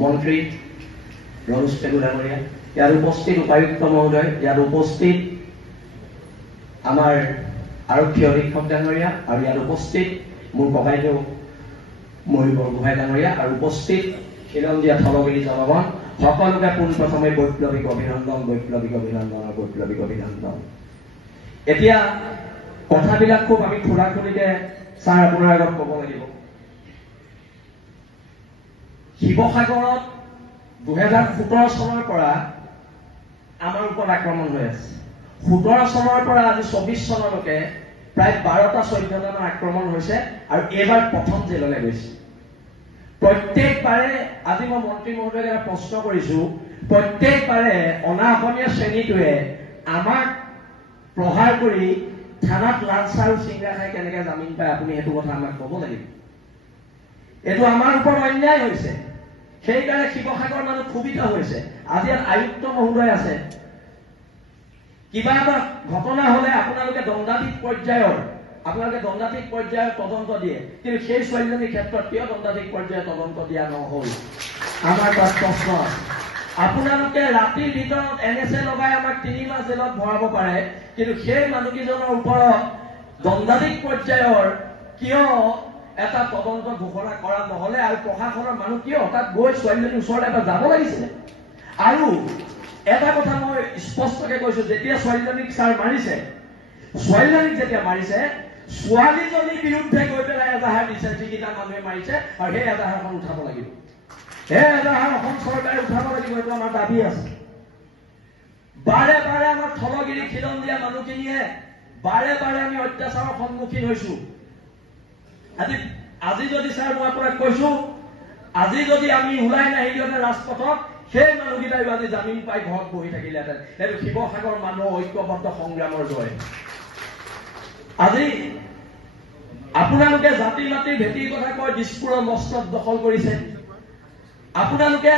মন্ত্ৰী ৰমেশ পেগু ডাঙৰীয়া, ইয়াৰ উপস্থিত উপায়ুক্ত মহোদয়, ইয়াৰ উপস্থিত আমাৰ আৰক্ষী অধীক্ষক ডাঙৰীয়া, আৰু ইয়াত উপস্থিত মোৰ ককাইদেউ মহীৰ বৰগোহাঁই ডাঙৰীয়া, আৰু উপস্থিত খিলঞ্জীয়া থলগিৰি জনগণ, সকলোকে পোনপ্ৰথমে বৈপ্লৱিক অভিনন্দন, বৈপ্লৱিক অভিনন্দন আৰু বৈপ্লৱিক অভিনন্দন। এতিয়া কথাবিলাক খুব আমি খোলাখুলিকে ছাৰ আপোনাৰ আগত ক'ব লাগিব। শিৱসাগৰত 2017 চনৰ পৰা আমাৰ ওপৰত আক্ৰমণ হৈ আছে। 17 চনৰ পৰা আজি 24 চনলৈকে প্ৰায় 12-14টা আক্ৰমণ হৈছে, আৰু এইবাৰ প্ৰথম জেললৈ গৈছে। প্ৰত্যেকবাৰে আজি মই মন্ত্ৰী মহোদয়ক এটা প্ৰশ্ন কৰিছো, প্ৰত্যেকবাৰে অনা অসমীয়া শ্ৰেণীটোৱে আমাক প্ৰহাৰ কৰি থানাত লাঞ্চ আৰু চিংৰা খাই কেনেকে জামিন পায়, আপুনি সেইটো কথা আমাক ক'ব লাগিব। এইটো আমাৰ ওপৰত অন্যায় হৈছে, সেইকাৰণে শিৱসাগৰ মানুহ ক্ষোভিত হৈছে। আজি ইয়াত আয়ুক্ত মহোদয় আছে, কিবা এটা ঘটনা হলে আপোনালোকে দণ্ডাধীশ পৰ্যায়ৰ তদন্ত দিয়ে, কিন্তু সেই ছোৱালীজনীৰ ক্ষেত্ৰত কিয় দণ্ডাধীশ পৰ্যায়ৰ তদন্ত দিয়া নহল? আমাৰ তাত প্ৰশ্ন আছে। আপোনালোকে ৰাতিৰ ভিতৰত NSA লগাই আমাক 3 মাহ জেলত ভৰাব পাৰে, কিন্তু সেই মানুহকেইজনৰ ওপৰত দণ্ডাধীশ পৰ্যায়ৰ কিয় এটা তদন্ত ঘোষণা কৰা নহলে? আৰু প্ৰশাসনৰ মানুহ কিয় তাত গৈ ছোৱালীজনীৰ ওচৰলৈ এবাৰ যাব লাগিছিলে? আৰু এটা কথা মই স্পষ্টকে কৈছো, যেতিয়া ছোৱালীজনীক ছাৰ মাৰিছে, যেতিয়া মাৰিছে, ছোৱালীজনীৰ বিৰুদ্ধে গৈ পেলাই এজাহাৰ দিছে, যিকেইটা মানুহে মাৰিছে, আৰু সেই এজাহাৰখন উঠাব লাগিব। সেই এজাহাৰ অসম চৰকাৰে উঠাব লাগিব, এইটো আমাৰ দাবী আছে। বাৰে বাৰে আমাৰ থলগিৰি খিলঞ্জীয়া মানুহখিনিয়ে বাৰে বাৰে আমি অত্যাচাৰৰ সন্মুখীন হৈছো। আজি যদি ছাৰ মই আপোনাক কৈছো, আজি যদি আমি ওলাই নাহিলোহেঁতেন ৰাজপথত, সেই মানুহকেইটাই আজি জামিন পাই ঘৰত বহি থাকিলেহেঁতেন। সেইটো শিৱসাগৰ মানুহৰ ঐক্যবদ্ধ সংগ্ৰামৰ জয়। আজি আপোনালোকে জাতি মাতি ভেটিৰ কথা কয়, দিছপুৰৰ মস্তত দখল কৰিছে। আপোনালোকে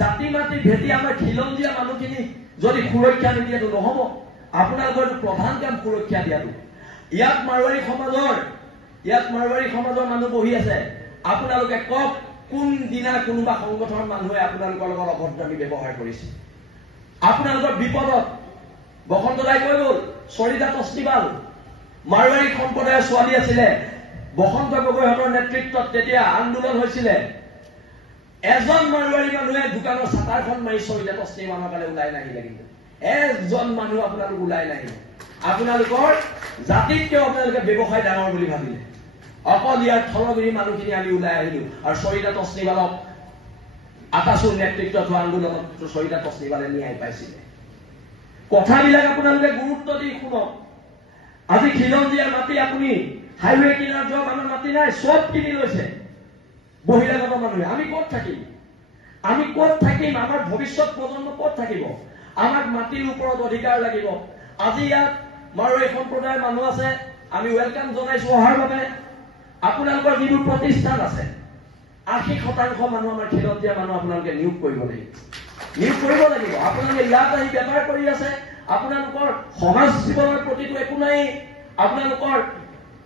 জাতি মাতি ভেটি আমাৰ খিলঞ্জীয়া মানুহখিনি যদি সুৰক্ষা নিদিয়েতো নহব। আপোনালোকৰ প্ৰধান কাম সুৰক্ষা দিয়াটো। ইয়াত মাৰোৱাৰী সমাজৰ মানুহ বহি আছে, আপোনালোকে কওক কোনদিনা কোনোবা সংগঠনৰ মানুহে আপোনালোকৰ লগত অভদ্ৰামী ব্যৱহাৰ কৰিছে? আপোনালোকৰ বিপদত বসন্ত দাই কৈ গল, চৰিতা তস্তিবাল মাৰোৱাৰী সম্প্ৰদায়ৰ ছোৱালী আছিলে, বসন্ত গগৈহঁতৰ নেতৃত্বত তেতিয়া আন্দোলন হৈছিলে। এজন মাৰোৱাৰী মানুহে দোকানৰ চাটাৰখন মাৰি চৰিতা তস্তিবালৰ কাৰণে ওলাই নাহিলে, কিন্তু এজন মানুহ আপোনালোক ওলাই নাহিলে। আপোনালোকৰ জাতিত কিয় আপোনালোকে ব্যৱসায় ডাঙৰ বুলি ভাবিলে? অকল ইয়াৰ থলগিৰি মানুহখিনি আমি ওলাই আহিলো, আৰু চৰিতা তস্তিবালক আকাশুৰ নেতৃত্বত হোৱা আন্দোলনত চৰিতা তস্তিবালে ন্যায় পাইছিলে। কথাবিলাক আপোনালোকে গুৰুত্ব দি শুনক। আজি খিলঞ্জীয়াৰ মাটি আপুনি হাইৱে কিনাৰত যোৱা মানুহ মাটি নাই, চব কিনি লৈছে বহিৰাগত মানুহে। আমি ক'ত থাকিম? আমাৰ ভৱিষ্যত প্ৰজন্ম ক'ত থাকিব? আমাক মাটিৰ ওপৰত অধিকাৰ লাগিব। আজি ইয়াত মাৰোৱাৰী সম্প্ৰদায়ৰ মানুহ আছে, আমি ৱেলকাম জনাইছো অহাৰ বাবে। আপোনালোকৰ যিবোৰ প্ৰতিষ্ঠান আছে, 80% মানুহ আমাৰ খিলঞ্জীয়া মানুহ আপোনালোকে নিয়োগ কৰিব লাগিব। আপোনালোকে ইয়াত আহি বেপাৰ কৰি আছে, আপোনালোকৰ সমাজ জীৱনৰ প্ৰতিটো একো নাই। আপোনালোকৰ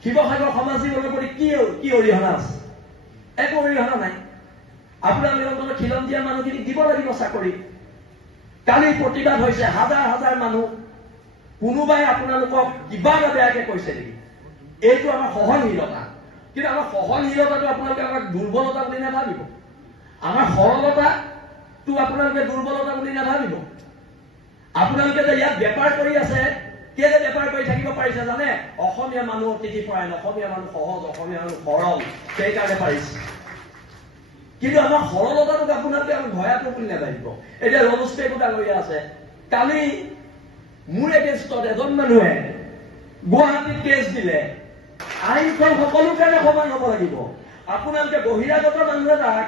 শিৱসাগৰ সমাজ জীৱনৰ প্ৰতি কি অৰিহণা আছে? একো অৰিহণা নাই। আপোনালোকৰ খিলঞ্জীয়া মানুহখিনিক দিব লাগিব চাকৰি। কালি প্ৰতিবাদ হৈছে, হাজাৰ হাজাৰ মানুহ। কোনোবাই আপোনালোকক কিবা এটা বেয়াকে কৈছে নেকি? এইটো আমাৰ সহনশীলতা। কিন্তু আমাৰ সহনশীলতাটো আপোনালোকে আমাক দুৰ্বলতা বুলি নাভাবিব। আমাৰ সৰলতাটো আপোনালোকে দুৰ্বলতা বুলি নাভাবিব। আপোনালোকে যে ইয়াত বেপাৰ কৰি আছে, কেলে বেপাৰ কৰি থাকিব পাৰিছে জানে? অসমীয়া মানুহ অতিথি পৰায়ণ, অসমীয়া মানুহ সহজ, অসমীয়া মানুহ সৰল, সেইকাৰণে পাৰিছে। কিন্তু আমাৰ সৰলতাটোক আপোনালোকে আমাক ভয়াটো বুলি নাভাবিব। এতিয়া ৰমেশ পেগু ডাঙৰীয়া আছে, কালি মোৰ এগেইনষ্টত এজন মানুহে গুৱাহাটীত কেছ দিলে। আইনখন সকলো কাৰণে সমান হ'ব লাগিব। আপোনালোকে বহিৰাগত মানুহ এটাক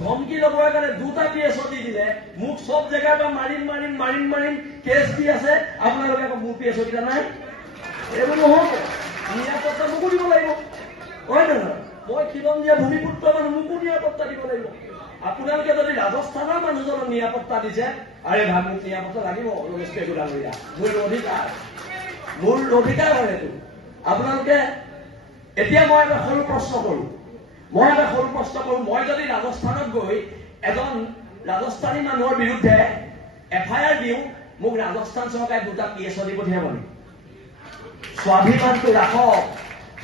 ধমকি লবৰ কাৰণে 2টা PSO দি দিলে, মোক চব জেগাৰ পৰা মাৰিম কেছ দি আছে। আপোনালোকে আকৌ মোৰ PSO কেইটা নাই, এইবোৰ নহব। নিৰাপত্তা মোকো দিব লাগিব, হয় নহয়? মই খিলঞ্জীয়া ভূমিপুত্ৰ মানুহ, মোকো নিৰাপত্তা দিব লাগিব। আপোনালোকে যদি ৰাজস্থানৰ মানুহজনক নিৰাপত্তা দিছে, আৰে ভাই মোক নিৰাপত্তা লাগিব ৰমেশ পেগু ডাঙৰীয়া, মোৰ অধিকাৰ হয় এইটো। আপোনালোকে এতিয়া মই এটা সৰু প্ৰশ্ন কৰো, মই যদি ৰাজস্থানত গৈ এজন ৰাজস্থানী মানুহৰ বিৰুদ্ধে FIR দিওঁ, মোক ৰাজস্থান চৰকাৰে 2টা PS দি পঠিয়াব নেকি? স্বাভিমানটো ৰাখক,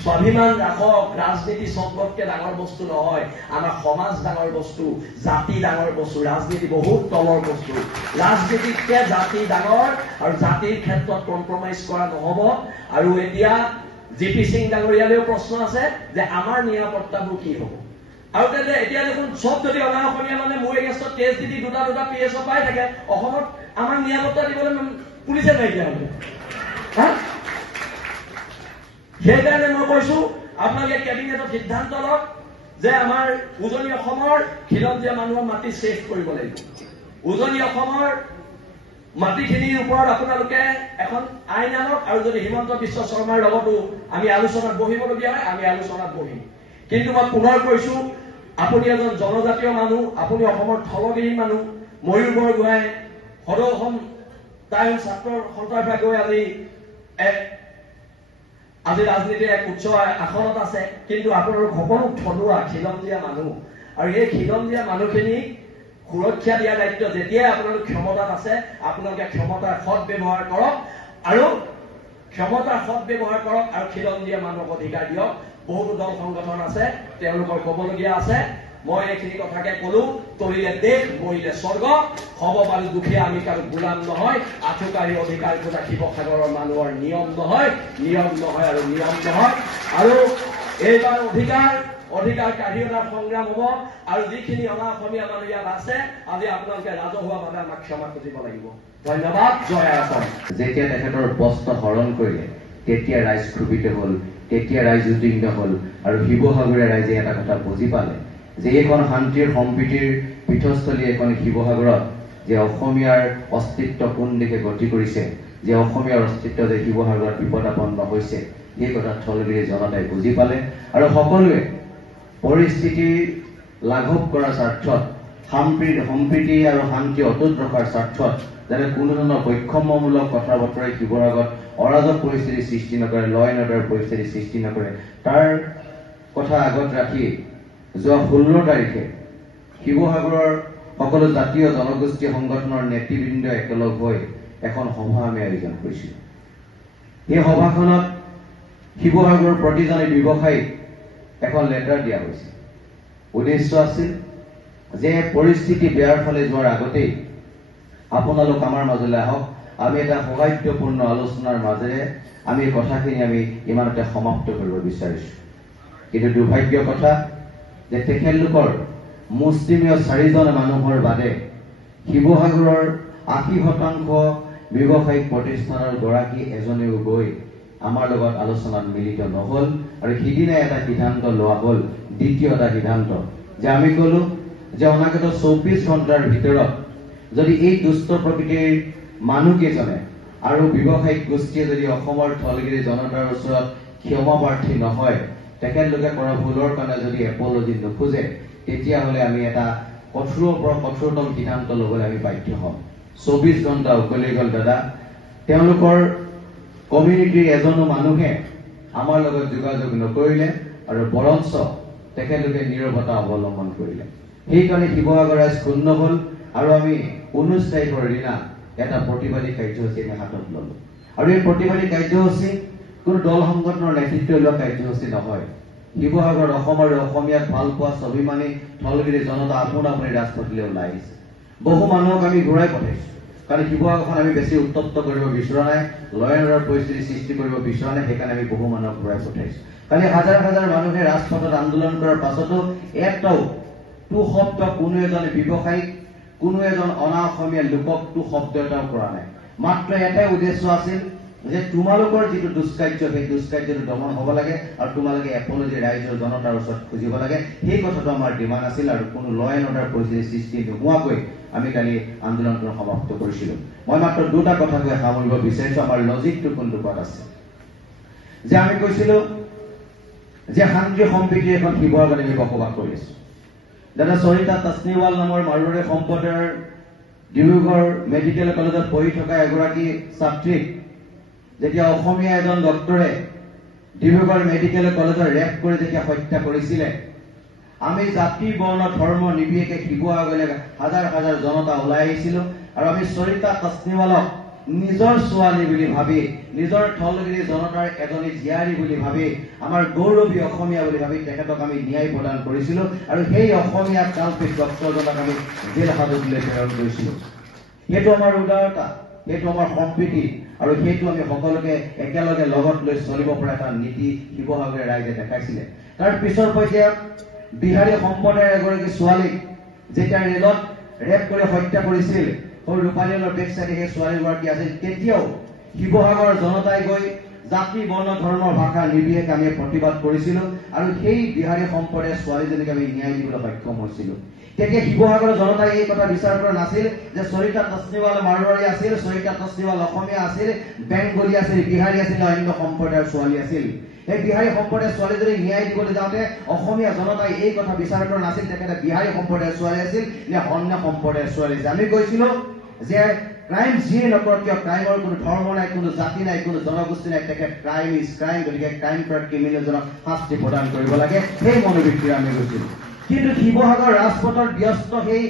স্বাভিমান ৰাখক। ৰাজনীতি চবতকে ডাঙৰ বস্তু নহয়, আমাৰ সমাজ ডাঙৰ বস্তু, জাতি ডাঙৰ বস্তু, ৰাজনীতি বহুত তলৰ বস্তু। ৰাজনীতিতকে জাতি ডাঙৰ, আৰু জাতিৰ ক্ষেত্ৰত কম্প্ৰমাইজ কৰা নহব। আৰু এতিয়া GP সিং ডাঙৰীয়ালৈও প্ৰশ্ন আছে যে আমাৰ নিৰাপত্তাবোৰ কি হ'ব। আৰু এতিয়া দেখোন চব যদি অনা অসমীয়া মানে মোৰ এগেইনষ্টত কেছ দি 2টা PS পাই থাকে, অসমত আমাক নিৰাপত্তা দিবলৈ পুলিচে নাইকিয়া হ'ব। সেইকাৰণে মই কৈছো আপোনালোকে কেবিনেটত সিদ্ধান্ত লওক যে আমাৰ উজনি অসমৰ খিলঞ্জীয়া মানুহৰ মাটি ছেভ কৰিব লাগিব। উজনি অসমৰ মাটিখিনিৰ ওপৰত আপোনালোকে এখন আইন আনক, আৰু যদি হিমন্ত বিশ্ব শৰ্মাৰ লগতো আমি আলোচনাত বহিবলগীয়া হয়, আমি আলোচনাত বহিম। কিন্তু মই পুনৰ কৈছো, আপুনি এজন জনজাতীয় মানুহ, আপুনি অসমৰ থলগিৰি মানুহ। ময়ূৰ বৰগোহাঁই সদৌ অসম টাইম ছাত্ৰ সন্থাৰ পৰা গৈ আজি ৰাজনীতিৰ এক উচ্চ আসনত আছে। কিন্তু আপোনালোক সকলো থলুৱা খিলঞ্জীয়া মানুহ, আৰু এই খিলঞ্জীয়া মানুহখিনিক সুৰক্ষা দিয়া দায়িত্ব যেতিয়াই আপোনালোক ক্ষমতাত আছে, আপোনালোকে ক্ষমতাৰ সৎ ব্যৱহাৰ কৰক, আৰু ক্ষমতাৰ সৎ ব্যৱহাৰ কৰক, আৰু খিলঞ্জীয়া মানুহক অধিকাৰ দিয়ক। বহুতো দল সংগঠন আছে, তেওঁলোকৰ কবলগীয়া আছে। মই এইখিনি কথাকে কলো, তৰিলে দেশ, মৰিলে স্বৰ্গ। হ'ব পাৰো দুখীয়া, আমি কাৰো গোলাম নহয়। আঠুকাৰী অধিকাৰ খোজা শিৱসাগৰৰ মানুহৰ নিয়ম নহয়, নিয়ম নহয়, আৰু নিয়ম নহয়। আৰু এইবাৰ অধিকাৰ কাঢ়ি অনাৰ সংগ্ৰাম হ'ব। আৰু যিখিনি অনা অসমীয়া মানুহ ইয়াত আছে, আজি আপোনালোকে ৰাজহুৱাভাৱে আমাক ক্ষমা খুজিব লাগিব। ধন্যবাদ। জয় আছাম। যেতিয়া তেখেতৰ বস্ত্ৰ হৰণ কৰিলে, তেতিয়া ৰাইজ ক্ষোভিত হ'ল, তেতিয়া ৰাইজ উদ্বিগ্ন হ'ল। আৰু শিৱসাগৰীয়া ৰাইজে এটা কথা বুজি পালে যে এইখন শান্তিৰ সম্প্ৰীতিৰ পীঠস্থলী এখন শিৱসাগৰত যে অসমীয়াৰ অস্তিত্ব কোন দিশে গতি কৰিছে, যে অসমীয়াৰ অস্তিত্ব যে শিৱসাগৰত বিপদাপন্ন হৈছে, এই কথা থলগিৰি জনতাই বুজি পালে। আৰু সকলোৱে পৰিস্থিতি লাঘৱ কৰাৰ স্বাৰ্থত, সম্প্ৰীতি আৰু শান্তি অটুট ৰখাৰ স্বাৰ্থত যাতে কোনো ধৰণৰ বৈষম্যমূলক কথা বতৰাই শিৱসাগৰত অৰাজক পৰিস্থিতি সৃষ্টি নকৰে, ল এণ্ড অৰ্ডাৰ পৰিস্থিতি সৃষ্টি নকৰে, তাৰ কথা আগত ৰাখি যোৱা 16 তাৰিখে শিৱসাগৰৰ সকলো জাতীয় জনগোষ্ঠী সংগঠনৰ নেতৃবৃন্দ একেলগ হৈ এখন সভা আমি আয়োজন কৰিছিলোঁ। এই সভাখনত শিৱসাগৰৰ প্ৰতিজনে ব্যৱসায়ীক এখন লেটাৰ দিয়া হৈছিল। উদ্দেশ্য আছিল যে পৰিস্থিতি বেয়াৰ ফালে যোৱাৰ আগতেই আপোনালোক আমাৰ মাজলৈ আহক, আমি এটা সৌহাৰ্দ্যপূৰ্ণ আলোচনাৰ মাজেৰে আমি কথাখিনি আমি ইমানতে সমাপ্ত কৰিব বিচাৰিছো। কিন্তু দুৰ্ভাগ্যৰ কথা যে তেখেতলোকৰ মুষ্টিমেয় 4জন মানুহৰ বাদে শিৱসাগৰৰ 80% ব্যৱসায়িক প্ৰতিষ্ঠানৰ গৰাকী এজনেও গৈ আমাৰ লগত আলোচনাত মিলিত নহল। আৰু সিদিনাই এটা সিদ্ধান্ত লোৱা হ'ল, দ্বিতীয় এটা সিদ্ধান্ত, যে আমি কলো যে অনাগত 24 ঘণ্টাৰ ভিতৰত যদি এই দুষ্ট প্ৰকৃতিৰ মানুহকেইজনে আৰু ব্যৱসায়িক গোষ্ঠীয়ে যদি অসমৰ থলগিৰি জনতাৰ ওচৰত ক্ষমা প্ৰাৰ্থী নহয়, তেখেতলোকে কৰা ভুলৰ কাৰণে যদি এপলজি নোখোজে, তেতিয়াহ'লে আমি এটা কঠোৰৰ পৰা কঠোৰতম সিদ্ধান্ত ল'বলৈ আমি বাধ্য হ'ম। 24 ঘণ্টা উকলি গ'ল দাদা। তেওঁলোকৰ কমিউনিটিৰ এজনো মানুহে আমাৰ লগত যোগাযোগ নকৰিলে, আৰু বৰঞ্চ তেখেতলোকে নীৰৱতা অৱলম্বন কৰিলে। সেইকাৰণে শিৱসাগৰ ৰাইজ ক্ষুণ্ণ হ'ল, আৰু আমি 19 তাৰিখৰ দিনা এটা প্ৰতিবাদী কাৰ্যসূচী আমি হাতত ললো। আৰু এই প্ৰতিবাদী কাৰ্যসূচী কোনো দল সংগঠনৰ নেতৃত্ব লোৱা কাৰ্যসূচী নহয়। শিৱসাগৰত অসম আৰু অসমীয়াক ভাল পোৱা স্বাভিমানী থলগিৰি জনতা আপোনা আপুনি ৰাজপথলৈ ওলাই আহিছে। বহু মানুহক আমি ঘূৰাই পঠাইছো, কাৰণ শিৱসাগৰখন আমি বেছি উত্তপ্ত কৰিব বিচৰা নাই, ল এণ্ড অৰ্ডাৰ পৰিস্থিতি সৃষ্টি কৰিব বিচৰা নাই। সেইকাৰণে আমি বহু মানুহক ঘূৰাই পঠাইছো। কালি হাজাৰ হাজাৰ মানুহে ৰাজপথত আন্দোলন কৰাৰ পাছতো এটাও শব্দ কোনো এজন ব্যৱসায়িক, কোনো এজন অনা অসমীয়া লোকক শব্দ এটাও কৰা নাই। মাত্ৰ এটাই উদ্দেশ্য আছিল যে তোমালোকৰ যিটো দুষ্কাৰ্য, সেই দুষ্কাৰ্যটো দমন হ'ব লাগে, আৰু তোমালোকে এপলজি ৰাইজৰ জনতাৰ ওচৰত খুজিব লাগে। সেই কথাটো আমাৰ ডিমাণ্ড আছিল। আৰু কোনো ল এণ্ড অৰ্ডাৰ পৰিস্থিতি সৃষ্টি নোহোৱাকৈ আমি কালি আন্দোলনটো সমাপ্ত কৰিছিলোঁ। মই মাত্ৰ 2টা কথা কৈ সামৰিব বিচাৰিছো, আমাৰ লজিকটো কোনটো পথ আছে। যে আমি কৈছিলো যে শান্তি সম্প্ৰীতি এখন শিৱসাগৰত আমি বসবাস কৰি আছো। দাদা সৰিতা তাছনিৱাল নামৰ মাৰোৱাৰী সম্প্ৰদায়ৰ ডিব্ৰুগড় মেডিকেল কলেজত পঢ়ি থকা এগৰাকী ছাত্ৰীক যেতিয়া অসমীয়া এজন ডক্টৰে ডিব্ৰুগড় মেডিকেল কলেজত ৰেপ কৰি যেতিয়া হত্যা কৰিছিলে, আমি জাতি বৰ্ণ ধৰ্ম নিৰ্বিশেষে শিৱসাগৰলৈ হাজাৰ হাজাৰ জনতা ওলাই আহিছিলো আৰু আমি সৰিতা তছনিৱালক নিজৰ ছোৱালী বুলি ভাবি নিজৰ থলগিৰি জনতাৰ এজনী জীয়াৰী বুলি ভাবি আমাৰ গৌৰৱী অসমীয়া বুলি ভাবি তেখেতক আমি ন্যায় প্ৰদান কৰিছিলো আৰু সেই অসমীয়া কালপিত ডক্টৰজনক আমি জেল হাজতলৈ প্ৰেৰণ কৰিছিলো। সেইটো আমাৰ উদাৰতা, সেইটো আমাৰ সম্প্ৰীতি আৰু সেইটো আমি সকলোকে একেলগে লগত লৈ চলিব পৰা এটা নীতি শিৱসাগৰৰ ৰাইজে দেখাইছিলে। তাৰ পিছৰ পৰ্যায়ত বিহাৰী সম্প্ৰদায়ৰ এগৰাকী ছোৱালীক যেতিয়া ৰেলত ৰেপ কৰি হত্যা কৰিছিল, সৰু ৰূপালীলৰ বেক চাইডে সেই ছোৱালীগৰাকী আছিল, তেতিয়াও শিৱসাগৰৰ জনতাই গৈ জাতি বৰ্ণ ধৰ্মৰ ভাষা নিৰ্বিশেষে আমি প্ৰতিবাদ কৰিছিলো আৰু সেই বিহাৰী সম্প্ৰদায়ৰ ছোৱালীজনীক আমি ন্যায় দিবলৈ সক্ষম হৈছিলো। তেতিয়া শিৱসাগৰৰ জনতাই এই কথা বিচাৰ কৰা নাছিল যে সৰিতা তছনিৱাল মাৰোৱাৰী আছিল, সৰিতা তছনিৱাল অসমীয়া আছিল, বেংগলী আছিল, বিহাৰী আছিল, অন্য সম্প্ৰদায়ৰ ছোৱালী আছিল। এই বিহাৰী সম্প্ৰদায়ৰ ছোৱালীজনীক ন্যায় দিবলৈ যাওঁতে অসমীয়া জনতাই এই কথা বিচাৰ কৰা নাছিল তেখেতে বিহাৰী সম্প্ৰদায়ৰ ছোৱালী আছিল নে অন্য সম্প্ৰদায়ৰ ছোৱালী আছিল। আমি কৈছিলো যে ক্ৰাইম যিয়ে নকৰক কিয়, ক্ৰাইমৰ কোনো ধৰ্ম নাই, কোনো জাতি নাই, কোনো জনগোষ্ঠী নাই, তেখেত ক্ৰাইম ইজ ক্ৰাইম, গতিকে ক্ৰাইম কৰা ক্ৰিমিনেলজনক শাস্তি প্ৰদান কৰিব লাগে, সেই মনোবৃত্তিৰে আমি গৈছিলো। কিন্তু শিৱসাগৰ ৰাজপথৰ ব্যস্ত সেই